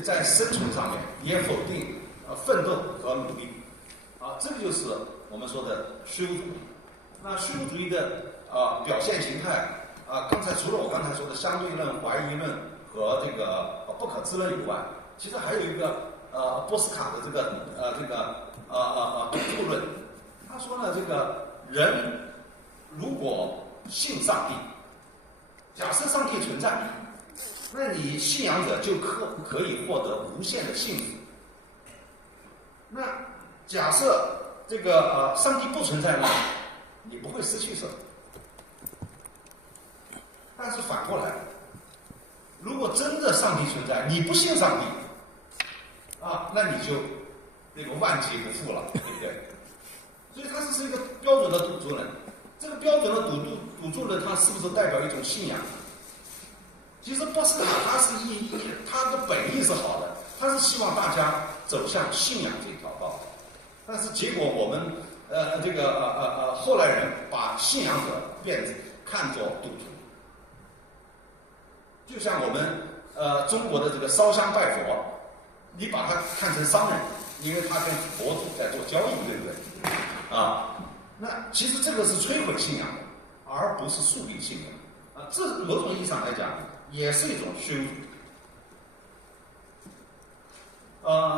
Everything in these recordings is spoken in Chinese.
在生存上面，也否定奋斗和努力。这个就是我们说的虚无主义。那虚无主义的表现形态刚才除了我刚才说的相对论、怀疑论和这个不可知论以外，其实还有一个波斯卡的这个赌注论。他说呢，这个人如果信上帝，假设上帝存在，那你信仰者就可以获得无限的幸福。那假设这个上帝不存在呢，你不会失去什么。但是反过来，如果真的上帝存在，你不信上帝那你就那个万劫不复了，对不对？所以它是一个标准的赌注论。这个标准的赌注论，它是不是代表一种信仰？其实波斯塔他的本意是好的，他是希望大家走向信仰这条道。但是结果我们后来人把信仰者看作赌徒，就像我们中国的这个烧香拜佛，你把它看成商人，因为他跟佛祖在做交易，对不对？那其实这个是摧毁信仰的，而不是树立信仰这某种意义上来讲，也是一种虚无主义。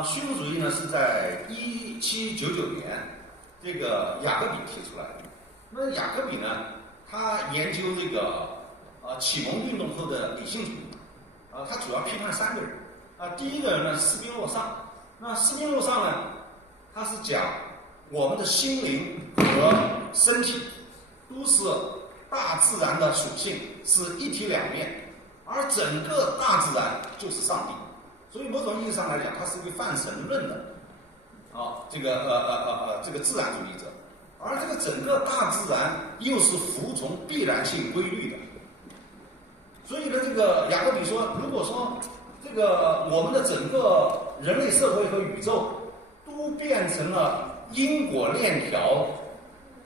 虚无主义呢是在1799年，这个雅各比提出来的。那雅各比呢，他研究这个启蒙运动后的理性主义，他主要批判3个人。第一个人呢，斯宾诺莎。那斯宾诺莎呢，他是讲我们的心灵和身体都是大自然的属性，是一体两面，而整个大自然就是上帝。所以某种意义上来讲，他是一个泛神论的这个自然主义者，而这个整个大自然又是服从必然性规律的。所以呢，这个雅各比说，如果说这个我们的整个人类社会和宇宙都变成了因果链条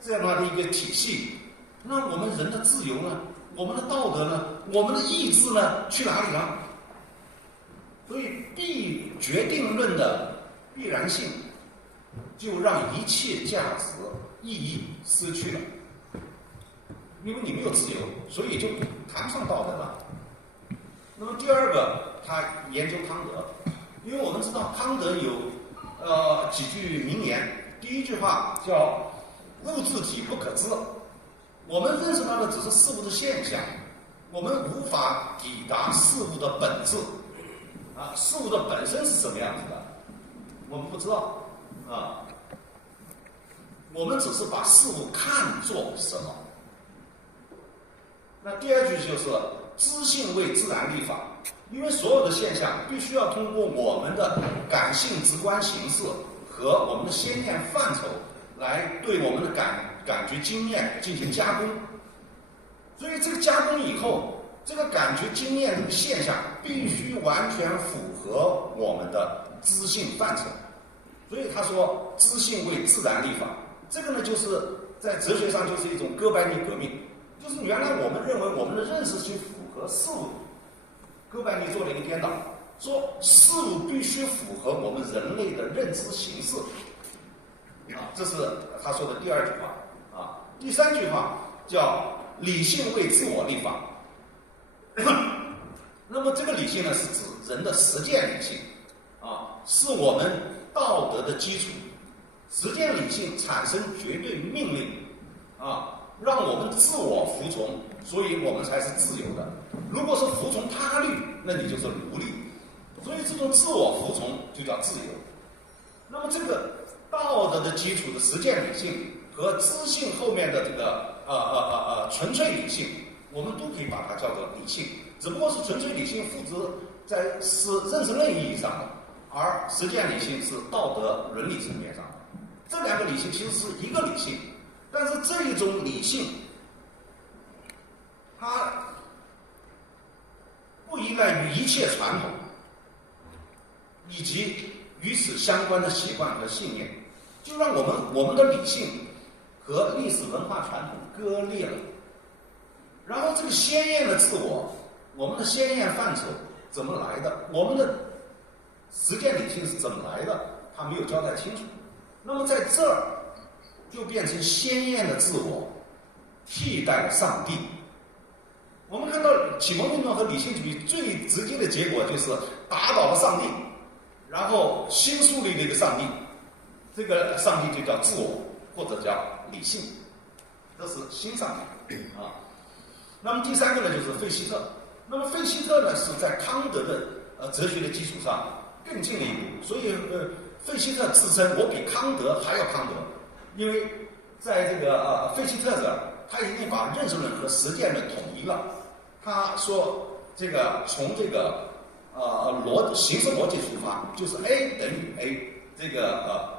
这样的一个体系，那我们人的自由呢？我们的道德呢？我们的意志呢？去哪里了？所以必决定论的必然性，就让一切价值意义失去了。因为你没有自由，所以就谈不上道德了。那么第二个，他研究康德，因为我们知道康德有几句名言。第一句话叫“物自体不可知”，我们认识到的只是事物的现象，我们无法抵达事物的本质。事物的本身是什么样子的，我们不知道我们只是把事物看作什么。那第二句就是知性为自然立法，因为所有的现象必须要通过我们的感性直观形式和我们的先验范畴来对我们的感觉经验进行加工。所以这个加工以后，这个感觉经验这个现象必须完全符合我们的知性范畴。所以他说知性为自然立法，这个呢就是在哲学上就是一种哥白尼革命，就是原来我们认为我们的认识去符合事物，哥白尼做了一个颠倒，说事物必须符合我们人类的认知形式这是他说的第二句话第三句话叫理性为自我立法那么这个理性呢，是指人的实践理性是我们道德的基础。实践理性产生绝对命令让我们自我服从，所以我们才是自由的。如果是服从他律，那你就是奴隶。所以这种自我服从就叫自由。那么这个道德的基础的实践理性和知性后面的这个纯粹理性，我们都可以把它叫做理性，只不过是纯粹理性负责是认识论意义上的，而实践理性是道德伦理层面上的。这两个理性其实是一个理性，但是这一种理性它不依赖于一切传统以及与此相关的习惯和信念，就让我们的理性和历史文化传统割裂了。然后这个鲜艳的自我，我们的鲜艳范畴怎么来的？我们的实践理性是怎么来的，他没有交代清楚。那么在这儿就变成鲜艳的自我替代了上帝。我们看到启蒙运动和理性主义最直接的结果就是打倒了上帝，然后新树立了一个上帝，这个上帝就叫自我或者叫理性，这是新上帝啊。那么第三个呢，就是费希特。那么费希特呢，是在康德的哲学的基础上更进了一步，所以费希特自称我比康德还要康德，因为在这个费希特这儿，他已经把认识论和实践论统一了。他说这个从这个形式逻辑出发，就是 A 等于 A 这个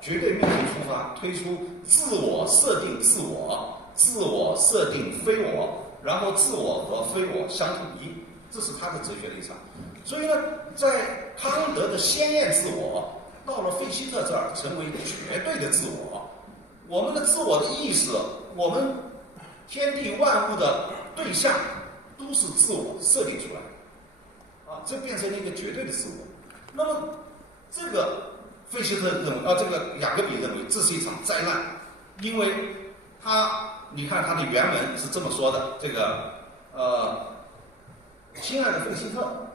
绝对命题出发，推出自我设定自我，自我设定非我，然后自我和非我相统一，这是他的哲学立场。所以呢，在康德的鲜艳自我到了费希特这儿成为绝对的自我，我们的自我的意识，我们天地万物的对象都是自我设定出来的这变成了一个绝对的自我。那么这个费希特认为这个雅各比认为这是一场灾难，因为你看他的原文是这么说的，这个亲爱的费希特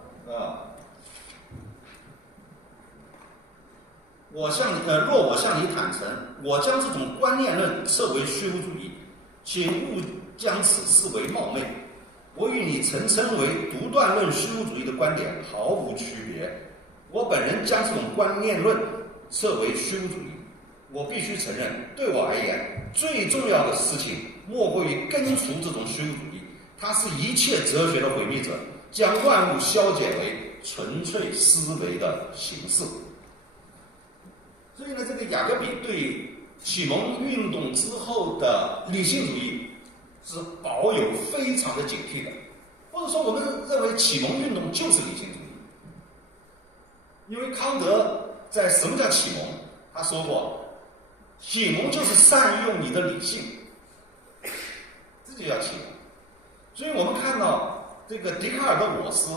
若我向你坦诚，我将这种观念论设为虚无主义，请勿将此视为冒昧。我与你曾称为独断论虚无主义的观点毫无区别。我本人将这种观念论设为虚无主义。我必须承认，对我而言，最重要的事情莫过于根除这种虚无主义。它是一切哲学的毁灭者，将万物消解为纯粹思维的形式。所以呢，这个雅各比对启蒙运动之后的理性主义是保有非常的警惕的，或者说我们认为启蒙运动就是理性主义。因为康德在什么叫启蒙，他说过，启蒙就是善用你的理性，这就叫启蒙。所以我们看到这个笛卡尔的我思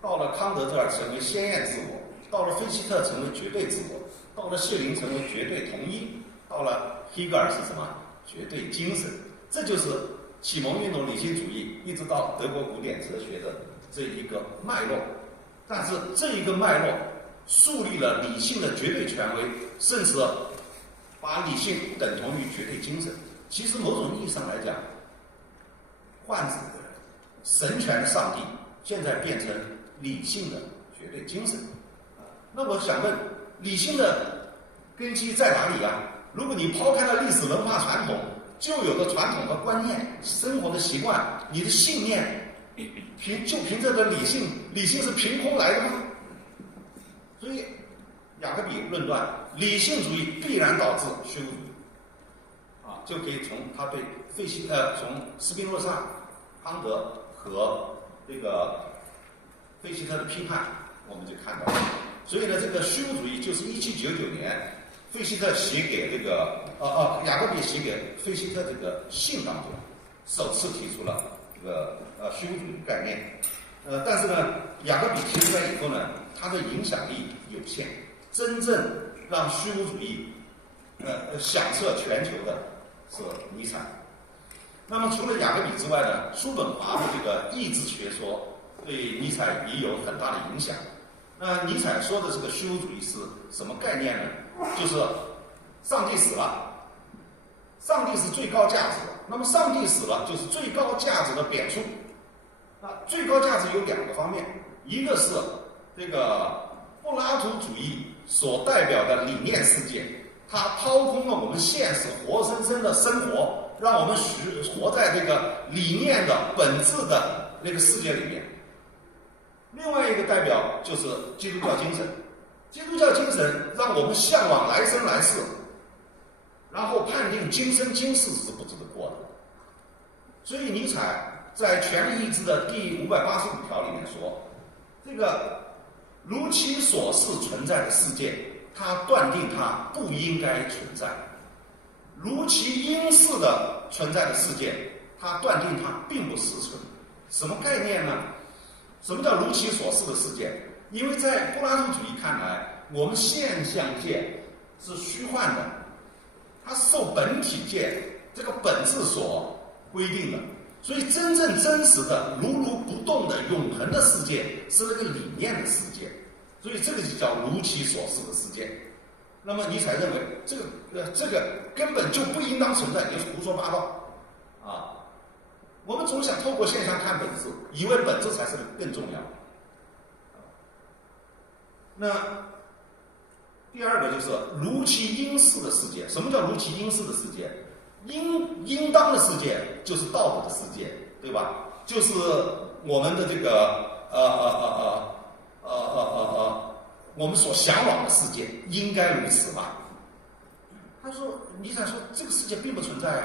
到了康德这儿成为鲜艳自我，到了费希特成为绝对自我，到了谢林成为绝对同一，到了黑格尔是什么？绝对精神。这就是启蒙运动理性主义一直到德国古典哲学的这一个脉络。但是这一个脉络树立了理性的绝对权威，甚至把理性等同于绝对精神。其实某种意义上来讲，换子的神权的上帝现在变成理性的绝对精神。那我想问，理性的根基在哪里啊？如果你抛开了历史文化传统，旧有的传统和观念、生活的习惯，你的信念凭这个理性是凭空来的吗？所以雅各比论断，理性主义必然导致虚无主义就可以从他对从斯宾诺莎、康德和这个费希特的批判，我们就看到了。所以呢，这个虚无主义就是1799年费希特写给这个雅各比写给费希特这个信当中，首次提出了这个虚无主义概念。但是呢，雅各比提出来以后呢，他的影响力有限，真正让虚无主义响彻全球的是尼采。那么除了雅各比之外呢，叔本华的这个意志学说对尼采也有很大的影响。那尼采说的这个虚无主义是什么概念呢？就是上帝死了，上帝是最高价值的。那么上帝死了，就是最高价值的表述。最高价值有两个方面，一个是这个柏拉图主义所代表的理念世界，它掏空了我们现实活生生的生活，让我们活在这个理念的本质的那个世界里面。另外一个代表就是基督教精神，基督教精神让我们向往来生来世，然后判定今生今世是不值得过的。所以尼采在《权力意志》的第585条里面说，这个如其所示存在的世界，他断定它不应该存在；如其应是的存在的世界，他断定它并不实存。什么概念呢？什么叫如其所示的世界？因为在柏拉图主义看来，我们现象界是虚幻的，它是受本体界这个本质所规定的，所以真正真实的如如不动的永恒的世界是那个理念的世界，所以这个就叫如其所示的世界。那么尼采认为这个根本就不应当存在，也是胡说八道啊！我们总想透过现象看本质，以为本质才是更重要。那第二个就是如其应示的世界。什么叫如其应示的世界？应当的世界就是道德的世界，对吧？就是我们的这个我们所向往的世界应该如此吧？他说，尼采说这个世界并不存在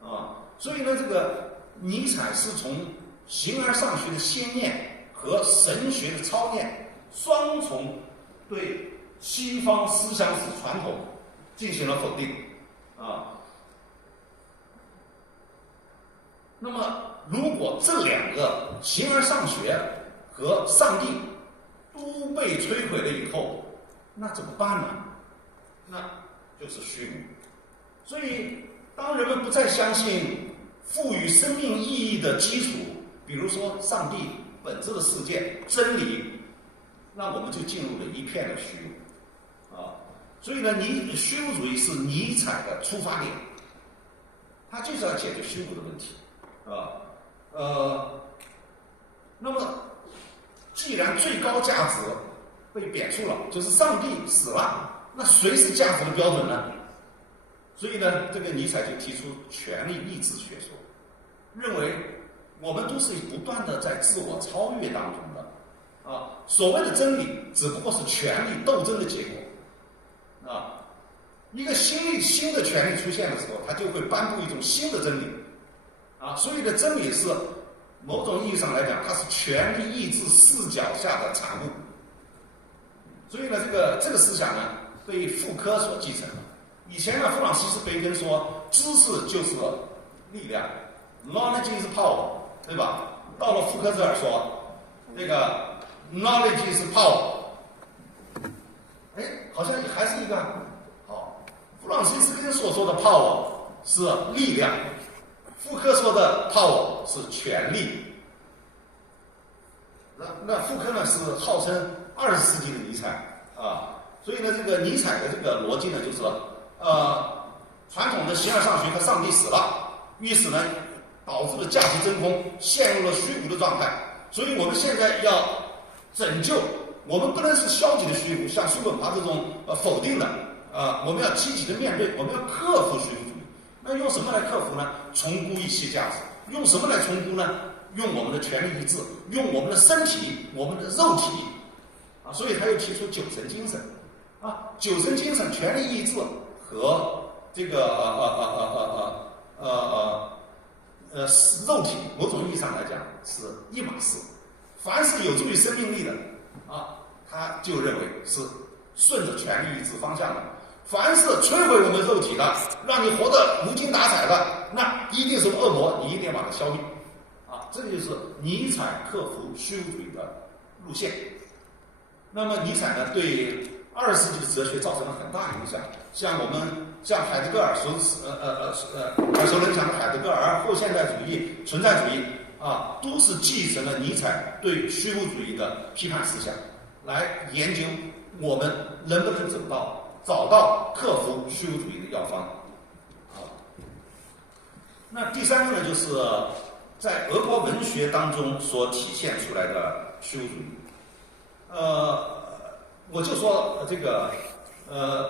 啊，所以呢，这个尼采是从形而上学的先验和神学的超验双重对西方思想史传统进行了否定啊。那么，如果这两个形而上学和上帝都被摧毁了以后，那怎么办呢？那就是虚无。所以，当人们不再相信赋予生命意义的基础，比如说上帝本质的世界真理，那我们就进入了一片的虚无啊。所以呢，虚无主义是尼采的出发点，他就是要解决虚无的问题啊。那么既然最高价值被贬黜了，就是上帝死了，那谁是价值的标准呢？所以呢，这个尼采就提出权力意志学说，认为我们都是不断的在自我超越当中的啊。所谓的真理只不过是权力斗争的结果啊。一个新的权力出现的时候，它就会颁布一种新的真理啊。所以呢，真理是某种意义上来讲，它是权力意志视角下的产物。所以呢，这个思想呢，被傅科所继承了。以前呢，弗朗西斯·贝根说，知识就是力量 ，knowledge is power， 对吧？到了傅科这儿说，这个 knowledge is power， 哎，好像还是一个好。弗朗西斯·贝根所说的 power 是力量，傅科说的 power 是权力。那傅科呢，是号称20世纪的尼采啊，所以呢，这个尼采的这个逻辑呢，就是传统的形而上学和上帝死了，于是呢，导致了价值真空，陷入了虚无的状态。所以我们现在要拯救，我们不能是消极的虚无，像叔本华这种否定的我们要积极的面对，我们要克服虚无主义。那用什么来克服呢？重估一切价值。用什么来重估呢？用我们的权力意志，用我们的身体，我们的肉体啊。所以他又提出九神精神啊，九神精神、权力意志和这个肉体，某种意义上来讲是一码事。凡是有助于生命力的啊，他就认为是顺着权力意志方向的；凡是摧毁我们肉体的，让你活得无精打采的，那一定是恶魔，你一定要把它消灭啊！这就是尼采克服虚无主义的路线。那么尼采呢，对20世纪的哲学造成了很大影响，像海德格尔耳熟能详的海德格尔、后现代主义、存在主义啊，都是继承了尼采对虚无主义的批判思想，来研究我们能不能找到克服虚无主义的药方啊。那第三个呢，就是在俄国文学当中所体现出来的虚无主义。我就说这个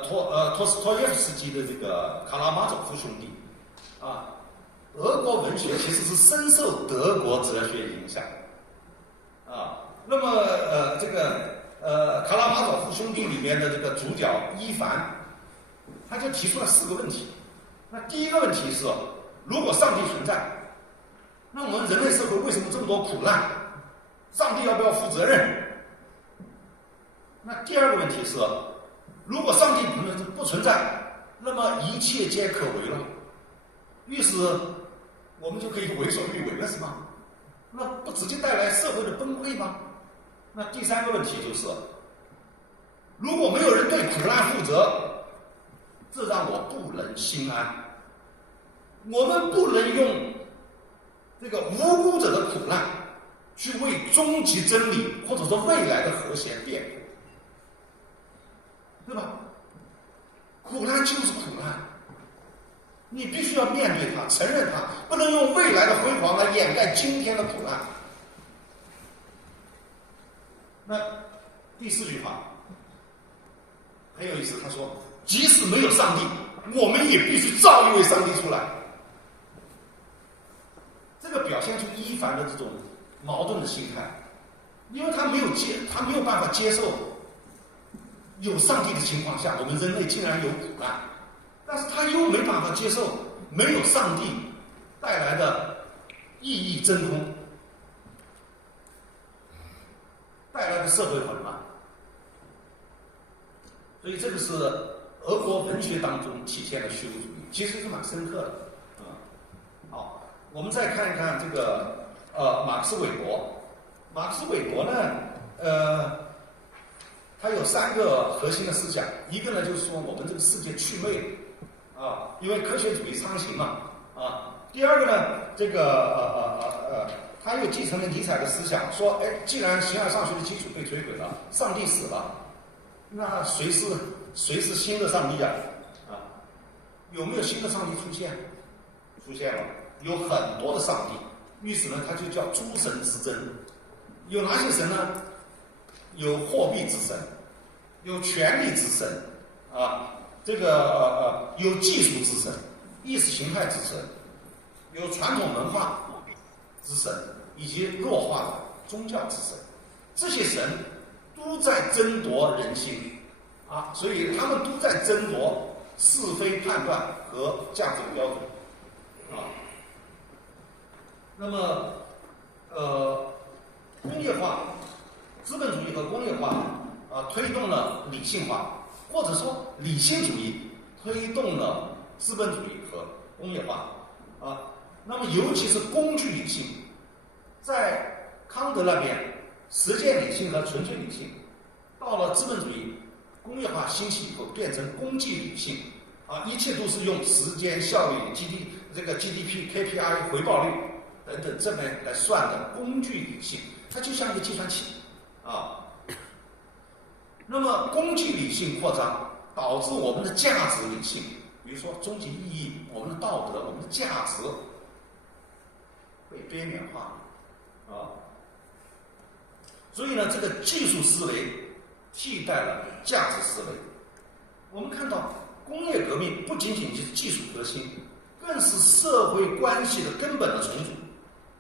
托斯托耶夫斯基的这个卡拉马佐夫兄弟啊，俄国文学其实是深受德国哲学影响啊。那么这个卡拉马佐夫兄弟里面的这个主角伊凡，他就提出了4个问题。那第一个问题是，如果上帝存在，那我们人类社会为什么这么多苦难？上帝要不要负责任？那第二个问题是，如果上帝不存在，那么一切皆可为了，于是我们就可以为所欲为了，是吗？那不直接带来社会的崩溃吗？那第三个问题就是，如果没有人对苦难负责，这让我不能心安。我们不能用这个无辜者的苦难去为终极真理或者说未来的和谐辩护，对吧？苦难就是苦难，你必须要面对它，承认它，不能用未来的辉煌来掩盖今天的苦难。那第4句话很有意思，他说：“即使没有上帝，我们也必须造一位上帝出来。”这个表现出伊凡的这种矛盾的心态，因为他没有办法接受有上帝的情况下，我们人类竟然有苦难，但是他又没办法接受没有上帝带来的意义真空，带来的社会混乱。所以这个是俄国文学当中体现的虚无主义，其实是蛮深刻的。好，我们再看一看这个马克思韦伯。马克思韦伯呢，他有3个核心的思想，一个呢就是说我们这个世界祛魅啊，因为科学主义昌行嘛啊。第二个呢，这个他又继承了尼采的思想，说既然形而上学的基础被摧毁了，上帝死了，那谁是新的上帝啊？有没有新的上帝出现？出现了，有很多的上帝。于是呢，他就叫诸神之争。有哪些神呢？有货币之神，有权力之神，这个有技术之神，意识形态之神，有传统文化之神，以及弱化的宗教之神。这些神都在争夺人心所以他们都在争夺是非判断和价值标准那么工业化、资本主义和工业化推动了理性化，或者说理性主义推动了资本主义和工业化那么尤其是工具理性，在康德那边，实践理性和纯粹理性，到了资本主义工业化兴起以后，变成经济理性一切都是用时间、效率、GDP、KPI、回报率等等这么来算的工具理性，它就像一个计算器那么工具理性扩张，导致我们的价值理性，比如说终极意义、我们的道德、我们的价值被边缘化所以呢，这个技术思维替代了价值思维。我们看到工业革命不仅仅是技术革新，更是社会关系的根本的重组。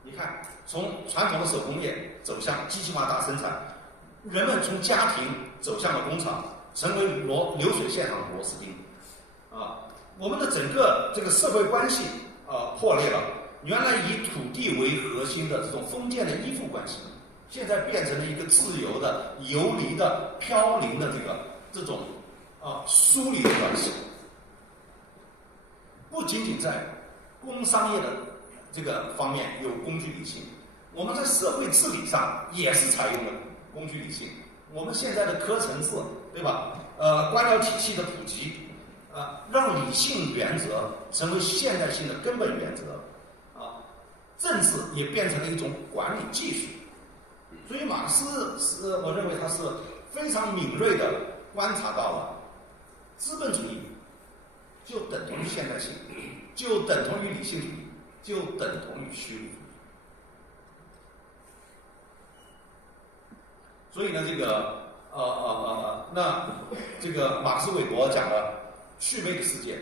你看，从传统的手工业走向机器化大生产，人们从家庭走向了工厂，成为流水线上的螺丝钉我们的整个这个社会关系破裂了。原来以土地为核心的这种封建的依附关系，现在变成了一个自由的、游离的、飘零的这种疏离的关系。不仅仅在工商业的这个方面有工具理性，我们在社会治理上也是采用了工具理性。我们现在的科层制，对吧？官僚体系的普及，让理性原则成为现代性的根本原则政治也变成了一种管理技术。所以马克思我认为他是非常敏锐地观察到了资本主义就等同于现代性，就等同于理性主义，就等同于虚无主义。所以呢，那这个马克思韦伯讲了祛魅的世界、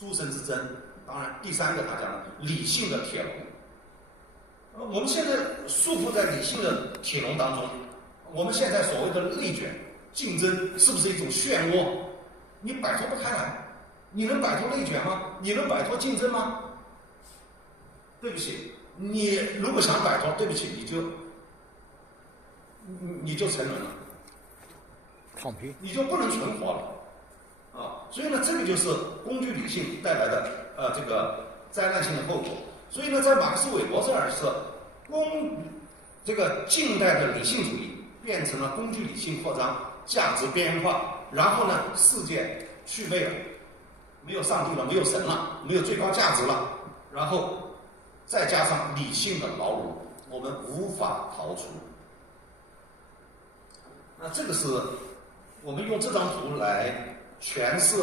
诸神之争，当然第3个他讲了理性的铁笼。我们现在束缚在理性的铁笼当中，我们现在所谓的内卷、竞争，是不是一种漩涡？你摆脱不开来，你能摆脱内卷吗？你能摆脱竞争吗？对不起，你如果想摆脱，对不起，你就沉沦了，躺平，你就不能存活了所以呢，这个就是工具理性带来的这个灾难性的后果。所以呢，在马克思韦伯这儿是这个近代的理性主义变成了工具理性扩张，价值边缘化，然后呢，世界去位了，没有上帝了，没有神了，没有最高价值了，然后再加上理性的牢笼，我们无法逃出。那这个是我们用这张图来诠释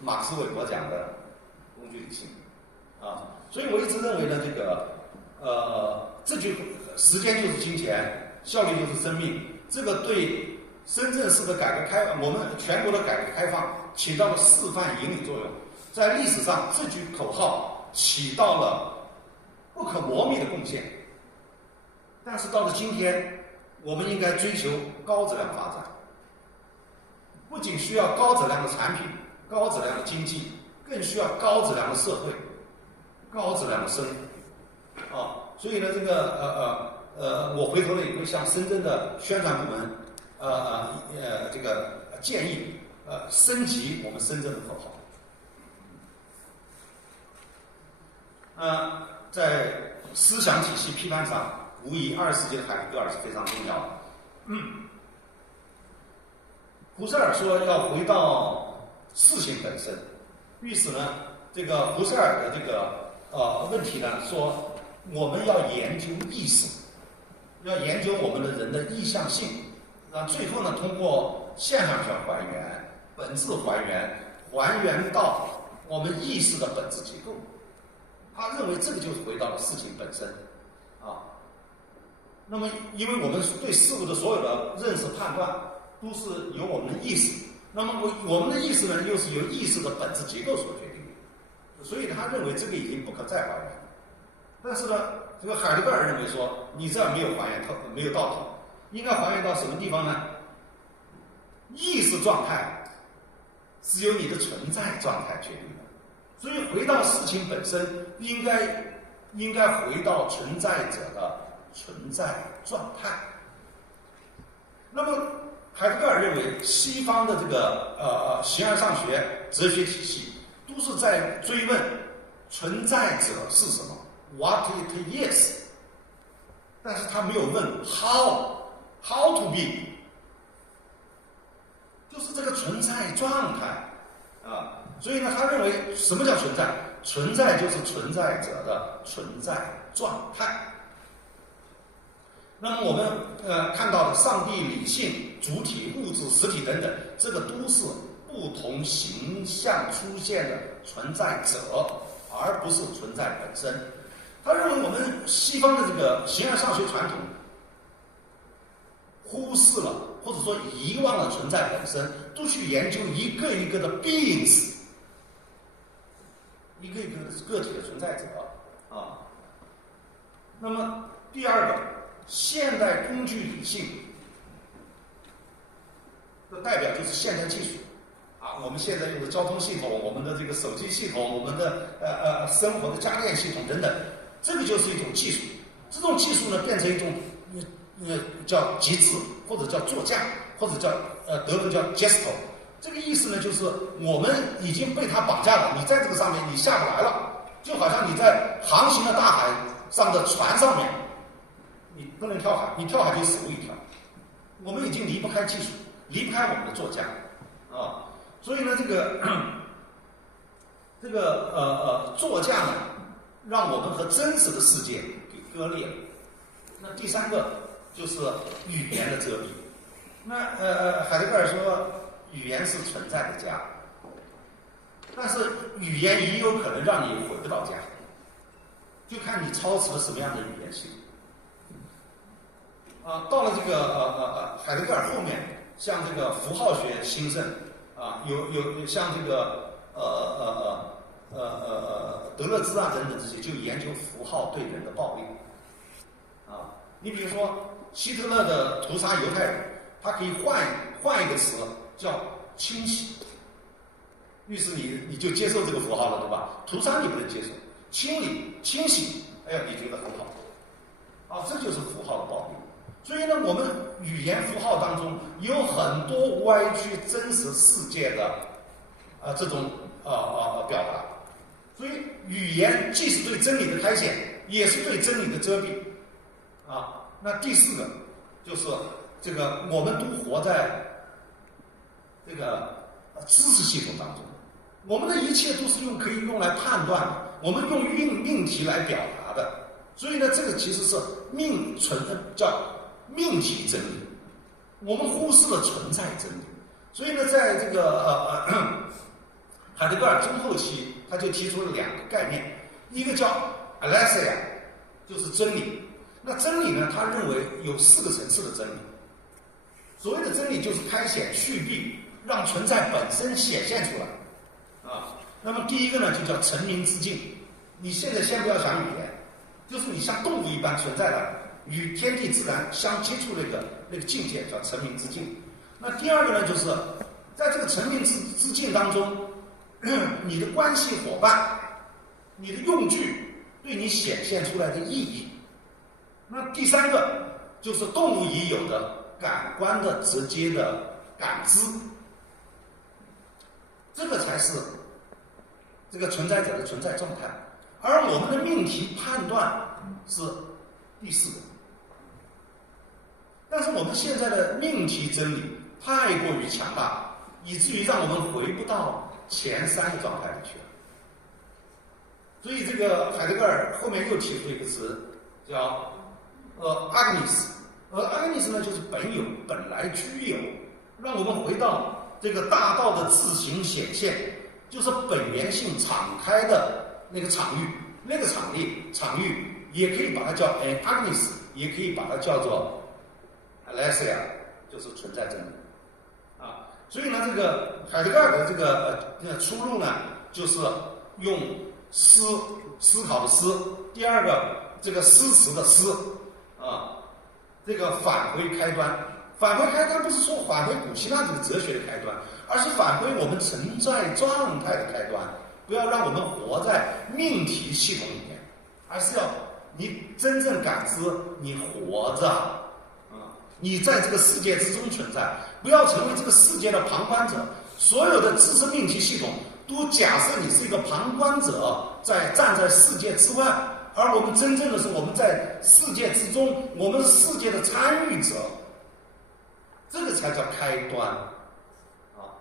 马克思韦伯讲的工具理性啊。所以我一直认为呢，这句时间就是金钱，效率就是生命，这个对深圳市的我们全国的改革开放起到了示范引领作用。在历史上，这句口号起到了不可磨灭的贡献。但是到了今天，我们应该追求高质量发展，不仅需要高质量的产品、高质量的经济，更需要高质量的社会、高质量的生活啊。所以呢，我回头呢也会向深圳的宣传部门建议升级我们深圳的口号。在思想体系批判上，无疑20世纪的海德格尔是非常重要的。胡塞尔说要回到事情本身，于是呢，胡塞尔的问题呢说，我们要研究意识，要研究我们的人的意向性，最后呢，通过现象学还原、本质还原到我们意识的本质结构。他认为这个就是回到了事情本身啊。那么，因为我们对事物的所有的认识判断都是由我们的意识，那么我们的意识呢，又是由意识的本质结构所决定的，所以他认为这个已经不可再还原。但是呢，海德格尔认为说，你这没有还原没有道理，应该还原到什么地方呢？意识状态是由你的存在状态决定的。所以回到事情本身，应该回到存在者的存在状态。那么海德格尔认为，西方的形而上学哲学体系都是在追问存在者是什么 ，what it is， 但是他没有问 how to be， 就是这个存在状态啊。所以呢，他认为什么叫存在？存在就是存在者的存在状态。那么我们看到的上帝、理性、主体、物质、实体等等，这个都是不同形象出现的存在者，而不是存在本身。他认为我们西方的形而上学传统忽视了或者说遗忘了存在本身，都去研究一个一个的 beings。一个一个的个体的存在者啊。那么第二个，现代工具理性的代表就是现代技术啊。我们现在用的交通系统，我们的手机系统，我们的生活的家电系统等等，这个就是一种技术。这种技术呢，变成一种叫极致，或者叫座驾，或者叫德文叫 gesto。这个意思呢，就是我们已经被它绑架了，你在这个上面你下不来了，就好像你在航行的大海上的船上面，你不能跳海，你跳海就死路一条。我们已经离不开技术，离不开我们的座驾啊。所以呢，座驾呢，让我们和真实的世界给割裂了。那第三个就是语言的遮蔽。那海德格尔说，语言是存在的家，但是语言也有可能让你回不到家，就看你操持了什么样的语言系统。到了海德格尔后面，像符号学兴盛啊，有像德勒兹啊等等这些，就研究符号对人的暴力啊。你比如说希特勒的屠杀犹太人，他可以换一个词叫清洗，于是你就接受这个符号了，对吧？屠杀你不能接受，清理清洗，哎呀，你觉得很好啊，这就是符号的暴力。所以呢，我们语言符号当中有很多歪曲真实世界的这种表达。所以语言既是对真理的开显，也是对真理的遮蔽啊。那第四个就是这个我们都活在这个知识系统当中，我们的一切都是可以用来判断的，我们用命题来表达的，所以呢，这个其实是叫命题真理，我们忽视了存在真理。所以呢，在这个海德格尔中后期，他就提出了2个概念，一个叫 Aletheia， 就是真理。那真理呢，他认为有4个层次的真理。所谓的真理就是开显去蔽，让存在本身显现出来啊。那么第一个呢，就叫成名之境。你现在先不要想语言，就是你像动物一般存在的，与天地自然相接触那个境界，叫成名之境。那第二个呢，就是在这个成名之境当中，你的关系伙伴、你的用具对你显现出来的意义。那第三个就是动物已有的感官的直接的感知，这个才是这个存在者的存在状态。而我们的命题判断是第4个。但是我们现在的命题真理太过于强大，以至于让我们回不到前3个状态里去了。所以这个海德格尔后面又提出一个词，叫agnis。agnis 呢，就是本有，本来具有，让我们回到这个大道的自行显现，就是本源性敞开的那个场域，那个场域也可以把它叫 agnis， 也可以把它叫做 Aletheia， 就是存在真理啊。所以呢，这个海德格尔的这个出路呢，就是用思考的思，第二个这个诗词的诗啊，这个返回开端。返回开端不是说返回古希腊这个哲学的开端，而是返回我们存在状态的开端。不要让我们活在命题系统里面，而是要你真正感知你活着你在这个世界之中存在，不要成为这个世界的旁观者。所有的知识命题系统都假设你是一个旁观者，站在世界之外，而我们真正的是我们在世界之中，我们是世界的参与者，这个才叫开端啊。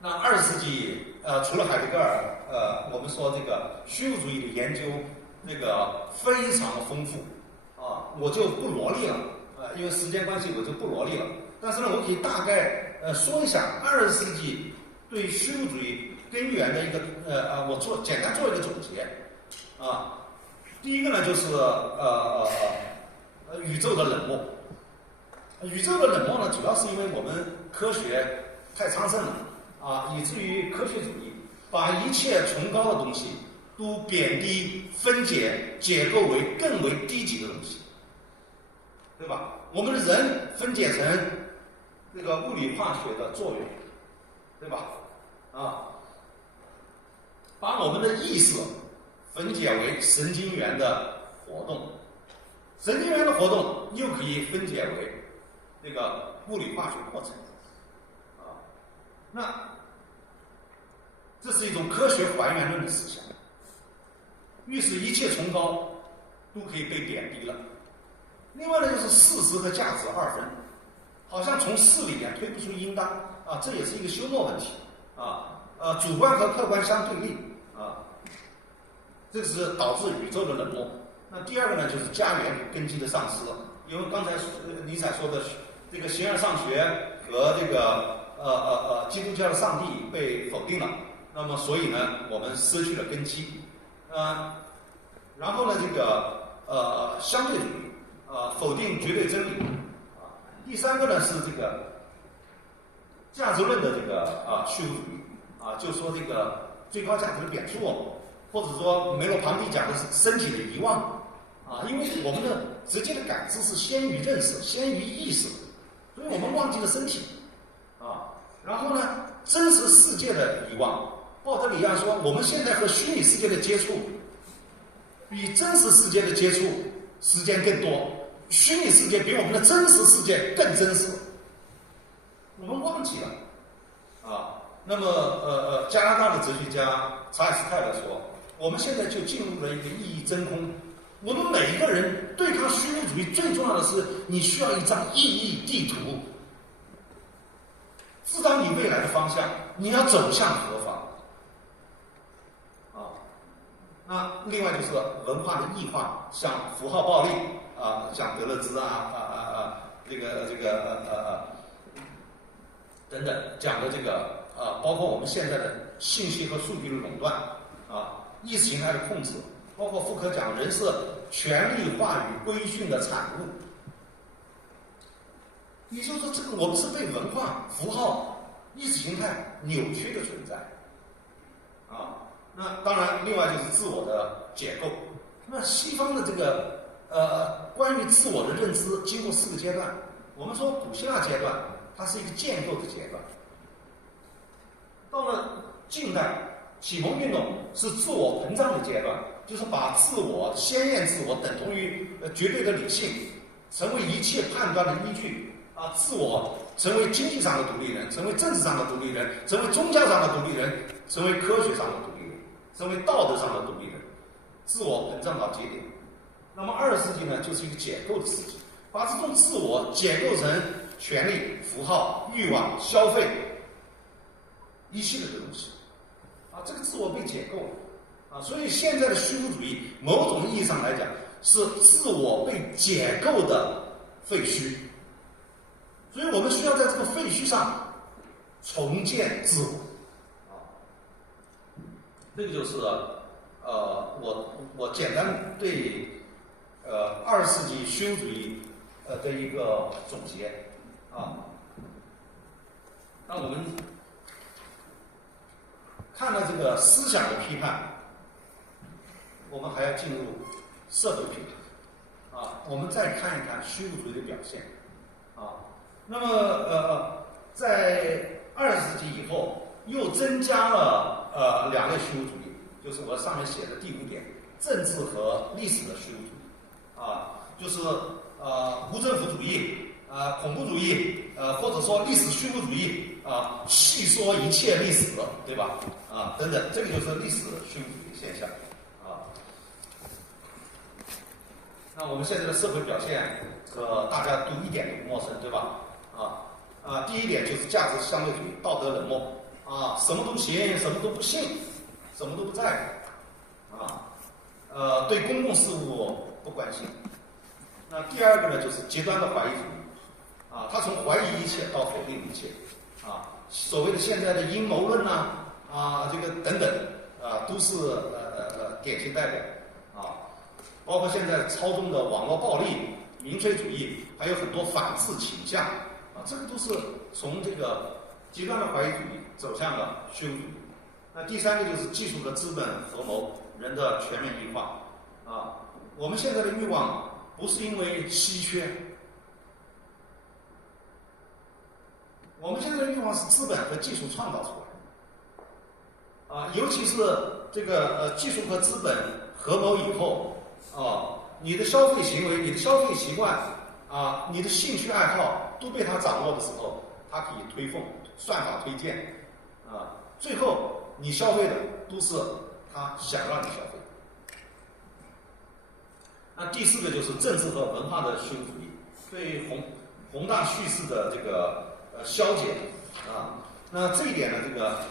那20世纪除了海德格尔我们说这个虚无主义的研究那个非常的丰富啊，我就不罗列了因为时间关系我就不罗列了。但是呢，我可以大概说一下20世纪对虚无主义根源的一个我简单做一个总结啊。第一个呢，就是宇宙的冷漠。宇宙的冷漠呢，主要是因为我们科学太昌盛了以至于科学主义把一切崇高的东西都贬低、分解、解构为更为低级的东西，对吧？我们的人分解成这个物理化学的作用，对吧？把我们的意识分解为神经元的活动，神经元的活动又可以分解为这个物理化学过程那这是一种科学还原论的思想，于是一切崇高都可以被贬低了。另外呢，就是事实和价值二分，好像从事里面推不出应当这也是一个修谟问题主观和客观相对立这是导致宇宙的冷漠。那第二个呢，就是家园根基的丧失，因为刚才尼采说的这个形而上学和这个基督教的上帝被否定了，那么所以呢，我们失去了根基然后呢，这个相对主义否定绝对真理第三个呢是这个价值论的这个虚无主义就是说这个最高价值的贬错，或者说梅洛庞蒂讲的是身体的遗忘因为我们的直接的感知是先于认识、先于意识，所以我们忘记了身体然后呢，真实世界的遗忘。鲍德里亚说，我们现在和虚拟世界的接触比真实世界的接触时间更多，虚拟世界比我们的真实世界更真实，我们忘记了那么加拿大的哲学家查尔斯泰勒说，我们现在就进入了一个意义真空。我们每一个人对抗虚无主义最重要的是，你需要一张意义地图，知道你未来的方向，你要走向何方。那另外就是文化的异化，像符号暴力像德勒兹等等讲的这个包括我们现在的信息和数据的垄断意识形态的控制，包括福柯讲人是权力话语规训的产物。也就是说，这个我们是被文化、符号、意识形态扭曲的存在那当然，另外就是自我的解构。那西方的这个关于自我的认知，经过4个阶段。我们说古希腊阶段，它是一个建构的阶段。到了近代，启蒙运动是自我膨胀的阶段，就是把自我、先验自我等同于绝对的理性，成为一切判断的依据自我成为经济上的独立人，成为政治上的独立人，成为宗教上的独立人，成为科学上的独立人，成为道德上的独立人，自我膨胀到极点。那么20世纪呢，就是一个解构的世纪，把这种自我解构成权力、符号、欲望、消费一系列的东西这个自我被解构了所以现在的虚无主义，某种意义上来讲，是自我被解构的废墟。所以我们需要在这个废墟上重建自我这个就是我简单对20世纪虚无主义的一个总结那我们看了这个思想的批判，我们还要进入社会批判我们再看一看虚无主义的表现那么在20世纪以后，又增加了2类虚无主义，就是我上面写的第5点，政治和历史的虚无主义就是无政府主义恐怖主义或者说历史虚无主义细说一切历史，对吧等等，这个就是历史虚无主义现象那我们现在的社会表现大家都一点都不陌生，对吧第1点就是价值相对主义，道德冷漠什么都行，什么都不信，什么都不在乎对公共事务不关心。那第2个呢，就是极端的怀疑主义他从怀疑一切到否定一切所谓的现在的阴谋论这个等等都是典型代表包括现在操纵的网络暴力、民粹主义，还有很多反智倾向这个都是从这个极端的怀疑主义走向了虚无主义。那第3个就是技术和资本合谋，人的全面异化我们现在的欲望不是因为稀缺，我们现在的欲望是资本和技术创造出来的尤其是这个技术和资本合谋以后你的消费行为、你的消费习惯你的兴趣爱好都被他掌握的时候，他可以推奉、算法推荐最后你消费的都是他想让你消费。那第4个就是政治和文化的虚无主义，对宏大叙事的这个消解那这一点呢，这个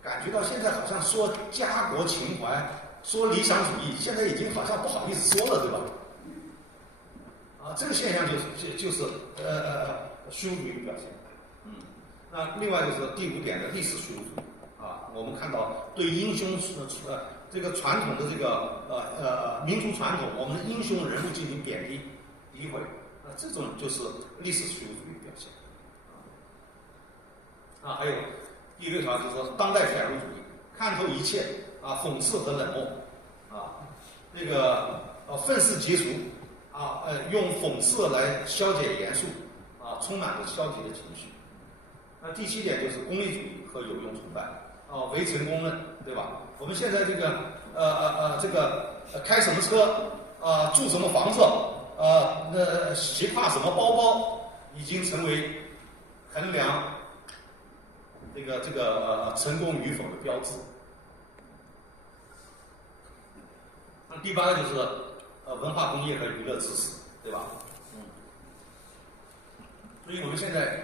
感觉到现在好像说家国情怀、说理想主义，现在已经好像不好意思说了，对吧？这个现象就是虚无主义的表现。那另外就是第5点的历史虚无主义我们看到对英雄这个传统的这个民族传统，我们的英雄人物进行贬低、诋毁这种就是历史虚无主义表现还有第6条就是说当代犬儒主义，看透一切讽刺和冷漠那个愤世嫉俗用讽刺来消解严肃充满着消极的情绪。那第7点就是功利主义和有用崇拜唯成功论，对吧？我们现在这个这个开什么车住什么房子骑挎什么包包，已经成为衡量这个成功与否的标志那第8个就是文化工业和娱乐知识，对吧？所以我们现在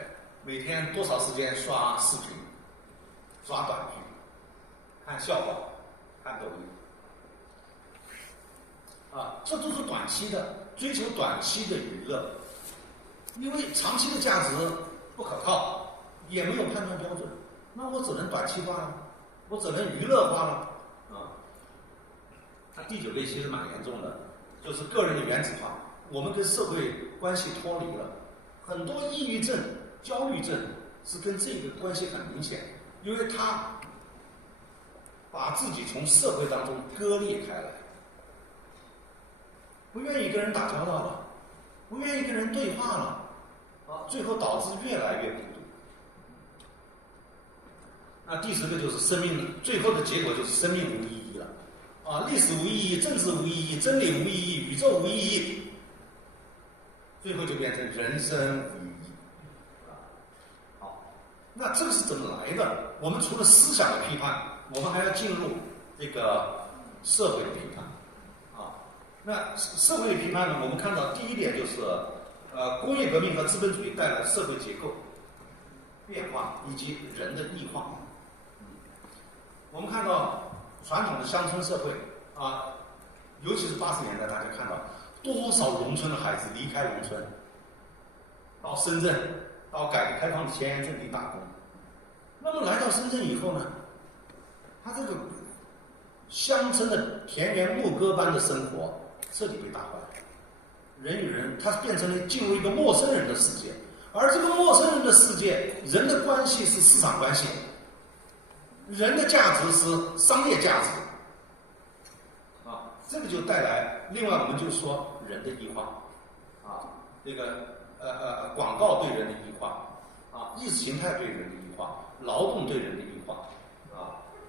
每天多少时间刷视频、刷短剧、看笑话、看抖音？这都是短期的，追求短期的娱乐，因为长期的价值不可靠，也没有判断标准，那我只能短期化了，我只能娱乐化了。那第9类其实蛮严重的，就是个人的原子化，我们跟社会关系脱离了，很多抑郁症、焦虑症是跟这个关系很明显，因为他把自己从社会当中割裂开来。不愿意跟人打交道了，不愿意跟人对话了，最后导致越来越孤独。那第10个就是生命，最后的结果就是生命无意义了，历史无意义，政治无意义，真理无意义，宇宙无意义，最后就变成人生无意义。好，那这个是怎么来的？我们除了思想的批判，我们还要进入这个社会的批判。那社会批判呢？我们看到第1点就是，工业革命和资本主义带来社会结构变化以及人的异化。我们看到传统的乡村社会尤其是80年代，大家看到多少农村的孩子离开农村，到深圳，到改革开放的前沿阵地打工。那么来到深圳以后呢，他这个乡村的田园牧歌般的生活彻底被打坏，人与人他变成了进入一个陌生人的世界，而这个陌生人的世界，人的关系是市场关系，人的价值是商业价值，这个就带来另外我们就说人的异化，这个广告对人的异化，意识形态对人的异化，劳动对人的异化，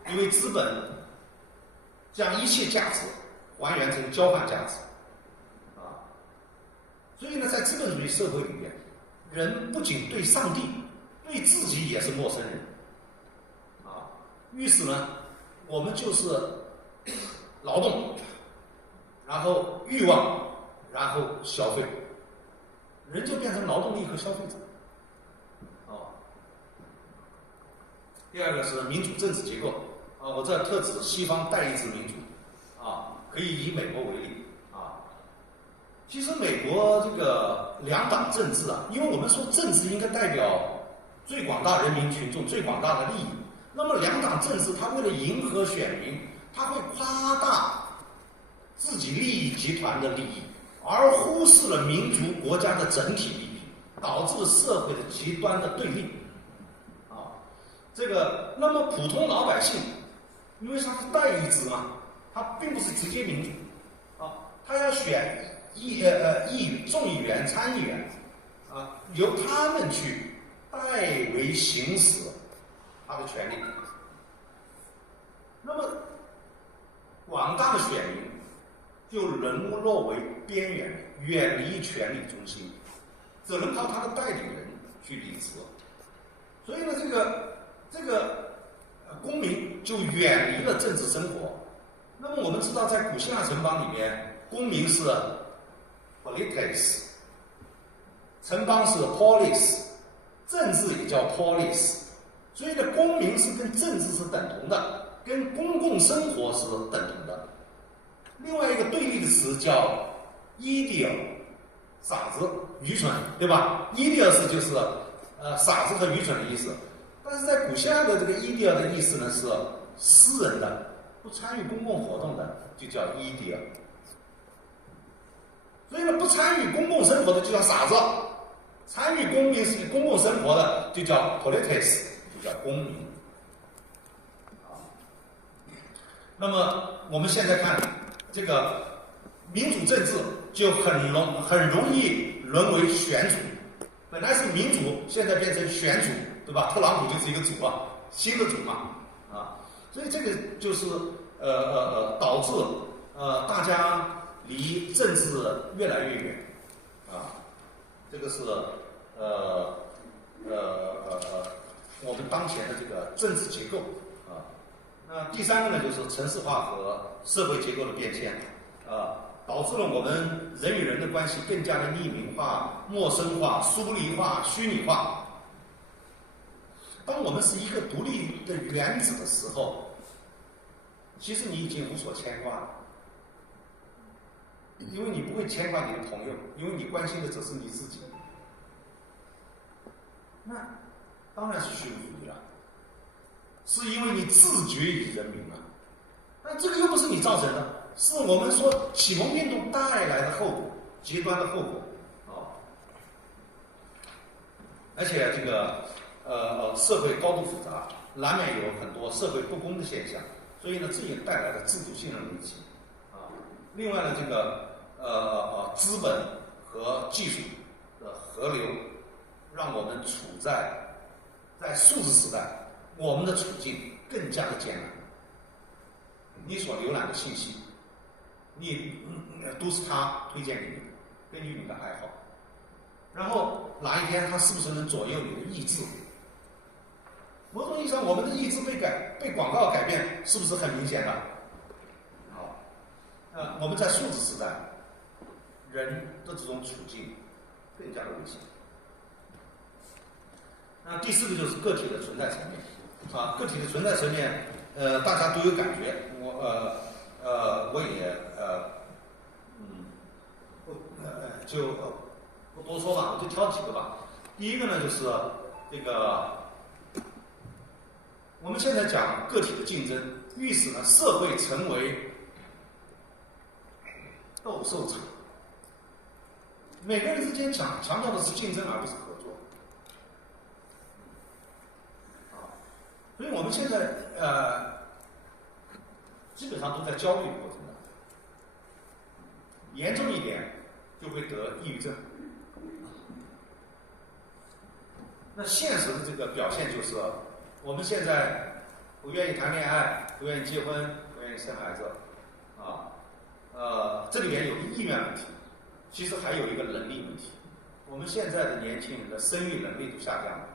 因为资本将一切价值还原成交换价值，所以呢，在资本主义社会里面，人不仅对上帝，对自己也是陌生人，于是呢，我们就是劳动，然后欲望，然后消费，人就变成劳动力和消费者。第2个是民主政治结构，我这特指西方代议制民主，可以以美国为例，其实美国这个2党政治因为我们说政治应该代表最广大人民群众最广大的利益，那么2党政治它为了迎合选民，它会夸大自己利益集团的利益，而忽视了民族国家的整体利益，导致了社会的极端的对立。那么普通老百姓，因为它是代议制嘛，它并不是直接民主，他要选众议员、参议员，由他们去代为行使他的权利。那么广大的选民就沦落为边缘，远离权力中心，只能靠他的代理人去理职。所以呢，这个公民就远离了政治生活。那么我们知道，在古希腊城邦里面，公民是 politis， 城邦是 polis， 政治也叫 polis。所以呢，公民是跟政治是等同的，跟公共生活是等同的。另外一个对立的词叫 idiot， 傻子、愚蠢，对吧？ idiot 就是傻子和愚蠢的意思。但是在古希腊的这个 idiot 的意思呢，是私人的，不参与公共活动的，就叫 idiot。所以呢，不参与公共生活的就叫傻子，参与公共生活的就叫 politis， 就叫公民。那么我们现在看这个民主政治就很容易沦为选主，本来是民主，现在变成选主，对吧？特朗普就是一个主新的主嘛，所以这个就是导致大家离政治越来越远，这个是我们当前的这个政治结构那第3个呢，就是城市化和社会结构的变迁。导致了我们人与人的关系更加的匿名化、陌生化、疏离化、虚拟化。当我们是一个独立的原子的时候，其实你已经无所牵挂了，因为你不会牵挂你的朋友，因为你关心的只是你自己。那当然是虚无主义了，是因为你自绝于人民了。但这个又不是你造成的，是我们说启蒙运动带来的后果，极端的后果啊。而且这个社会高度复杂，难免有很多社会不公的现象，所以呢，这也带来了制度性的危机啊。另外呢，这个资本和技术的河流，让我们处在数字时代，我们的处境更加的艰难。你所浏览的信息，都是他推荐给你的，根据你的爱好。然后哪一天他是不是能左右你的意志？某种意义上，我们的意志被广告改变，是不是很明显的？好，我们在数字时代，人的这种处境更加的危险。那第四个就是个体的存在层面啊，个体的存在层面，大家都有感觉，我也就不多说吧，我就挑几个吧。第一个呢，就是这个我们现在讲个体的竞争，预使呢社会成为斗兽场，每个人之间强调的是竞争，而不是合作。所以我们现在基本上都在焦虑的过程当中，严重一点就会得抑郁症。那现实的这个表现就是，我们现在不愿意谈恋爱，不愿意结婚，不愿意生孩子，这里面有意愿问题，其实还有一个能力问题。我们现在的年轻人的生育能力都下降了。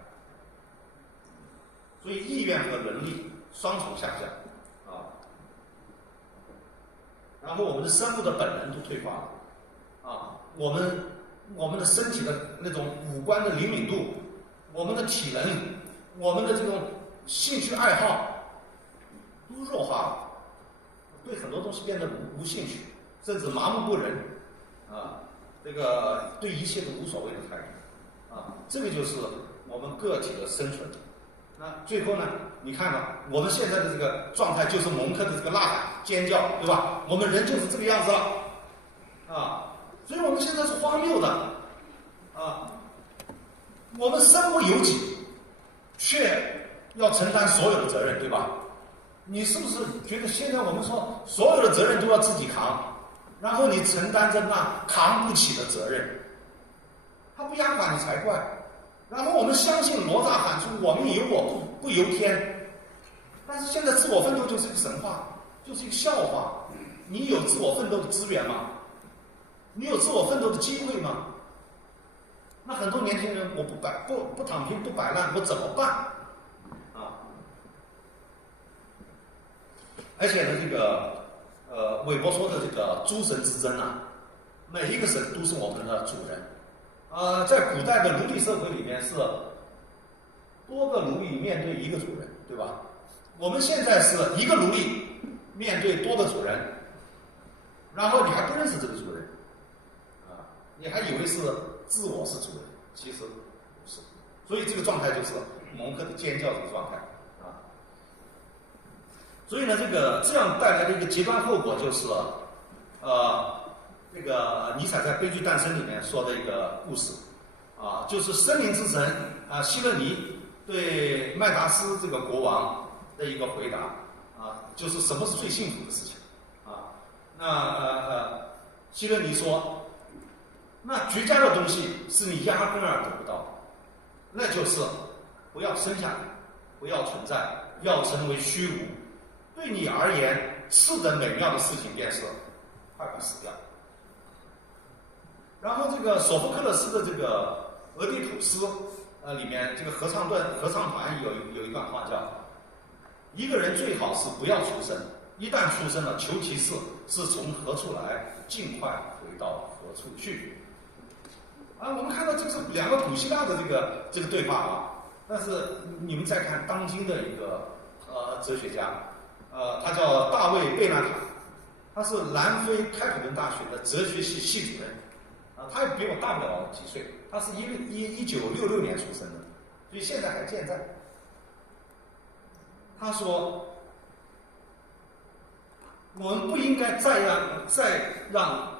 所以意愿和能力双重下降然后我们的生物的本能都退化了我们的身体的那种五官的灵敏度，我们的体能，我们的这种兴趣爱好都弱化了，对很多东西变得无兴趣，甚至麻木不仁这个对一切都无所谓的态度这个就是我们个体的生存。那最后呢，你看吧，我们现在的这个状态就是蒙克的这个呐喊、尖叫，对吧？我们人就是这个样子了所以我们现在是荒谬的我们身不由己，却要承担所有的责任，对吧？你是不是觉得现在我们说所有的责任都要自己扛，然后你承担着那扛不起的责任，他不压垮你才怪。然后我们相信哪吒喊出我命由我不由天，但是现在自我奋斗就是一个神话，就是一个笑话。你有自我奋斗的资源吗？你有自我奋斗的机会吗？那很多年轻人，我不躺平不摆烂，我怎么办而且呢，这个韦伯说的这个诸神之争每一个神都是我们的主人在古代的奴隶社会里面是多个奴隶面对一个主人，对吧？我们现在是一个奴隶面对多个主人，然后你还不认识这个主人你还以为是自我是主人，其实不是。所以这个状态就是蒙克的尖叫这个状态所以呢，这样带来的一个极端后果就是这个尼采在《悲剧诞生》里面说的一个故事就是森林之神希勒尼对麦达斯这个国王的一个回答就是什么是最幸福的事情那希勒尼说，那绝佳的东西是你压根儿得不到，那就是不要生下来，不要存在，要成为虚无。对你而言，次等美妙的事情便是快快死掉。然后这个索福克勒斯的这个《俄狄浦斯》里面这个合唱团有一段话叫：一个人最好是不要出生，一旦出生了，求其次，是从何处来，尽快回到何处去。我们看到这是两个古希腊的这个对话啊，但是你们再看当今的一个哲学家，他叫大卫·贝纳塔，他是南非开普敦大学的哲学系系主任，他也比我大不了几岁，他是1966年出生的，所以现在还健在。他说，我们不应该再让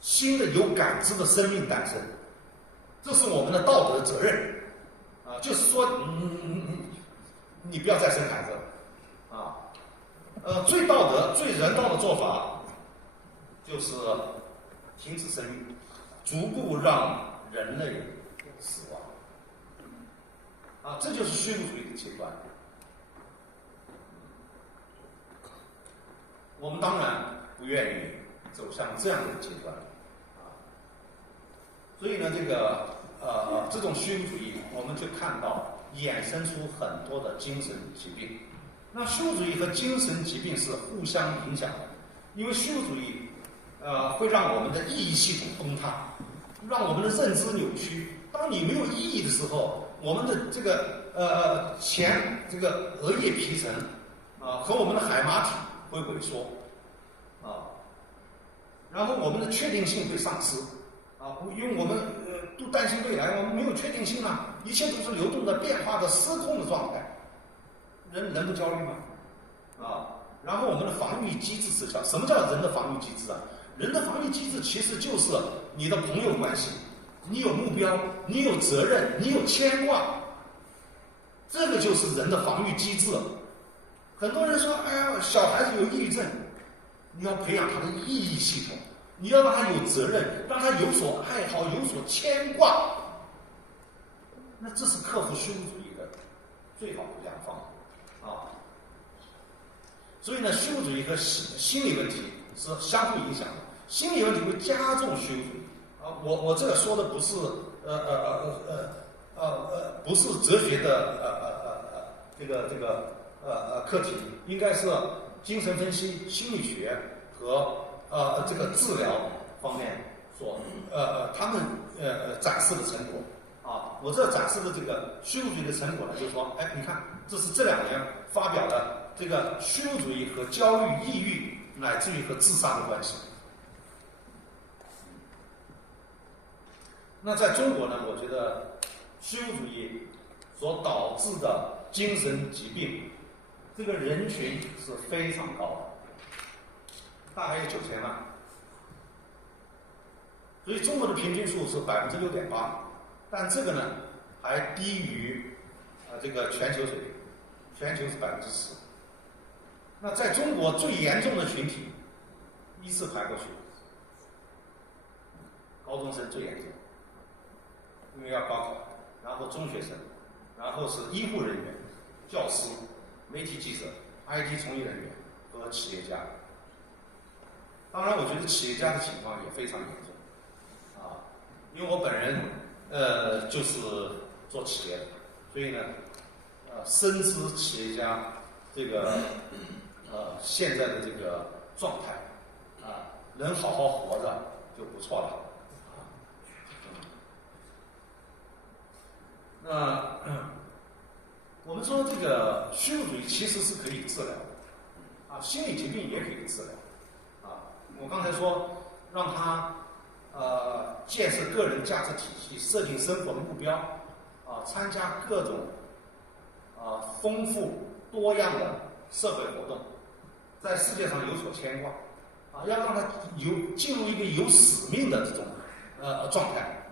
新的有感知的生命诞生，这是我们的道德责任就是说，你不要再生孩子了最道德、最人道的做法就是停止生育，逐步让人类死亡这就是虚无主义的阶段。我们当然不愿意走向这样的阶段所以呢，这种虚无主义，我们就看到衍生出很多的精神疾病。那虚无主义和精神疾病是互相影响的，因为虚无主义会让我们的意义系统崩塌，让我们的认知扭曲。当你没有意义的时候，我们的这个额叶皮层和我们的海马体会萎缩然后我们的确定性会丧失因为我们都担心未来，我们没有确定性一切都是流动的、变化的、失控的状态。人不焦虑吗？然后我们的防御机制失效。什么叫人的防御机制人的防御机制其实就是你的朋友关系，你有目标，你有责任，你有牵挂，这个就是人的防御机制。很多人说，哎呀，小孩子有抑郁症，你要培养他的意义系统，你要让他有责任，让他有所爱好，有所牵挂。那这是克服虚无主义的最好的良方所以呢，虚无主义和心理问题是相互影响的。心理问题会加重虚无主义我这个说的不是不是哲学的课题，应该是精神分析、心理学和这个治疗方面所他们展示的成果我这展示的这个虚无主义的成果呢，就是说，你看，这是这2年发表的这个虚无主义和焦虑、抑郁，乃至于和自杀的关系。那在中国呢，我觉得虚无主义所导致的精神疾病，这个人群是非常高的，大概有9000万。所以中国的平均数是6.8%，但这个呢还低于这个全球水平，全球是10%。那在中国最严重的群体，依次排过去，高中生最严重，因为要高考，然后中学生，然后是医护人员、教师、媒体记者、IT 从业人员和企业家。当然，我觉得企业家的情况也非常严重因为我本人就是做企业的，所以呢深知企业家这个现在的这个状态能好好活着就不错了那我们说这个虚无主义其实是可以治疗的心理疾病也可以治疗我刚才说让他建设个人价值体系，设定生活的目标参加各种丰富多样的社会活动，在世界上有所牵挂要让他进入一个有使命的这种状态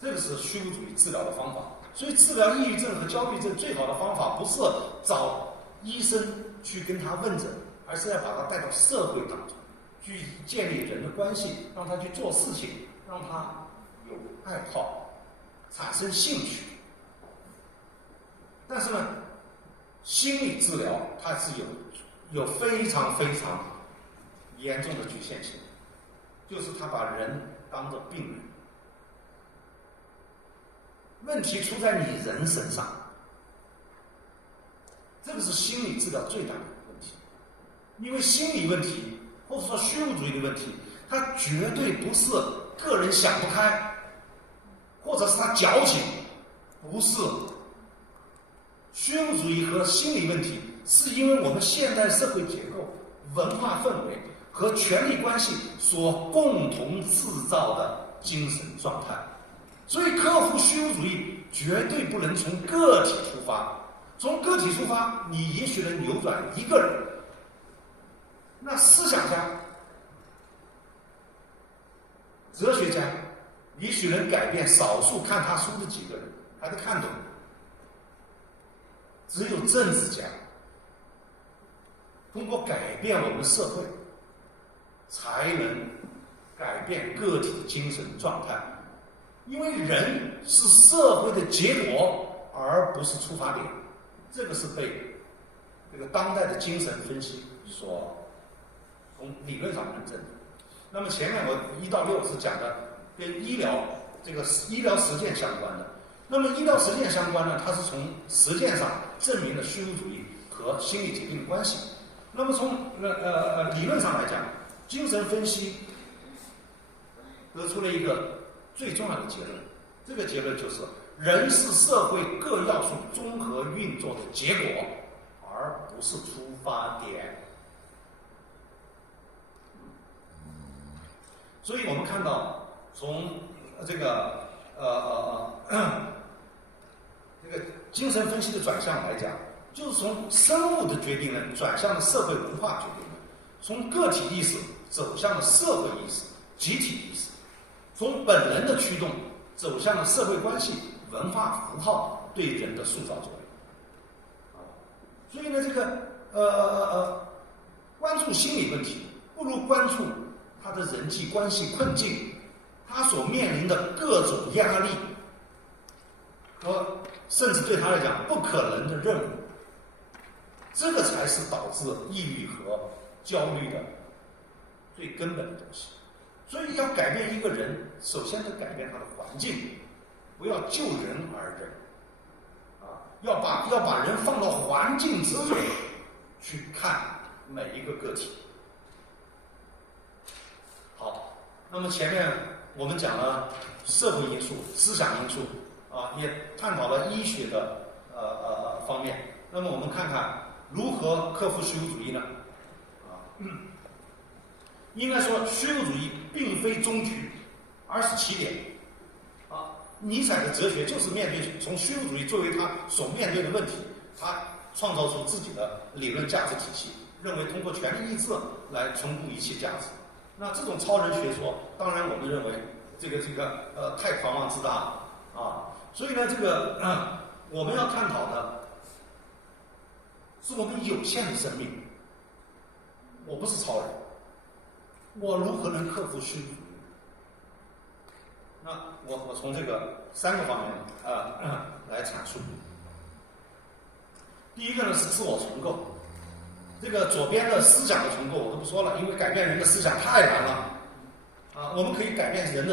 这个是虚无主义治疗的方法。所以治疗抑郁症和焦虑症最好的方法不是找医生去跟他问诊，而是要把他带到社会当中去建立人的关系，让他去做事情，让他有爱好，产生兴趣。但是呢，心理治疗它是有非常非常严重的局限性，就是他把人当作病人，问题出在你人身上，这个是心理治疗最大的问题。因为心理问题或者说虚无主义的问题，它绝对不是个人想不开，或者是他矫情，不是。虚无主义和心理问题，是因为我们现代社会结构、文化氛围和权力关系所共同制造的精神状态。所以克服虚无主义绝对不能从个体出发，从个体出发，你也许能扭转一个人，那思想家、哲学家也许能改变少数看他书的几个人，还得看懂。只有政治家通过改变我们的社会，才能改变个体的精神状态。因为人是社会的结果，而不是出发点。这个是被这个当代的精神分析所从理论上论证的。那么前面我1到6是讲的跟医疗实践相关的。那么医疗实践相关呢，它是从实践上证明了虚无主义和心理疾病的关系。那么从理论上来讲，精神分析得出了一个最重要的结论，这个结论就是人是社会各要素综合运作的结果，而不是出发点。所以我们看到，从这个精神分析的转向来讲，就是从生物的决定论转向了社会文化决定论，从个体意识走向了社会意识、集体意识，从本能的驱动走向了社会关系、文化符号对人的塑造作用。所以呢，这个关注心理问题，不如关注他的人际关系困境，他所面临的各种压力和甚至对他来讲不可能的任务，这个才是导致抑郁和焦虑的最根本的东西。所以要改变一个人，首先得改变他的环境，不要就人而人，要把人放到环境之中去看每一个个体。好，那么前面我们讲了社会因素、思想因素，也探讨了医学的方面。那么我们看看如何克服虚无主义呢？应该说，虚无主义并非终局，而是起点。尼采的哲学就是面对从虚无主义作为他所面对的问题，他创造出自己的理论价值体系，认为通过权力意志来重估一切价值。那这种超人学说，当然我们认为这个太狂妄自大了所以呢，我们要探讨的是我们有限的生命。我不是超人，我如何能克服虚无主义？那我从这个3个方面来阐述。第一个呢是自我重构，这个左边的思想的重构我都不说了，因为改变人的思想太难了我们可以改变人的